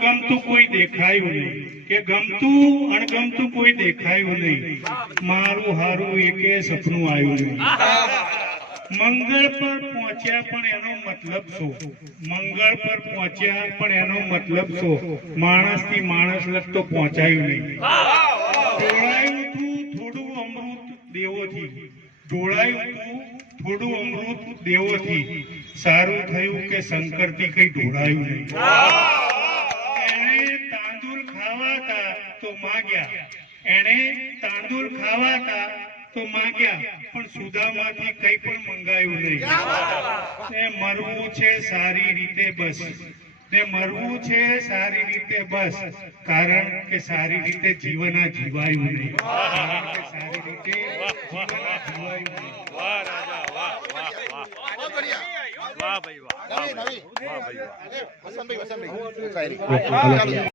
અણગમતું કોઈ દેખાયું નહીં, કે ગમતું અણગમતું કોઈ દેખાયું નહીં, મારું હારું એકે સપનું આવ્યું નહીં। મંગળ પર પહોંચ્યા પણ એનો મતલબ શું? મંગળ પર પહોંચ્યા પણ એનો મતલબ શું? માણસ થી માણસ લગતો પહોંચાયું નહીં। ઢોળાયું તું થોડું અમૃત દેવોથી, ઢોળાયું તું થોડું અમૃત દેવોથી, સારું થયું કે શંકર થી કઈ ઢોળાયું નહીં। એને તાંદુલ ખાવાતા તો માંગ્યા, એને તાંદુલ ખાવાતા તો માંગ્યા, પણ સુદામાંથી કઈ પણ મંગાયું નહીં। ને મરવું છે સારી રીતે બસ, ને મરવું છે સારી રીતે બસ, કારણ કે સારી રીતે જીવન જીવાયું નહીં, કારણ કે સારી રીતે જીવન જીવાયું નહીં। વાહ રાજા, વાહ વાહ વાહ, વાહ ભાઈ વાહ, વાહ ભાઈ વાહ, હસનભાઈ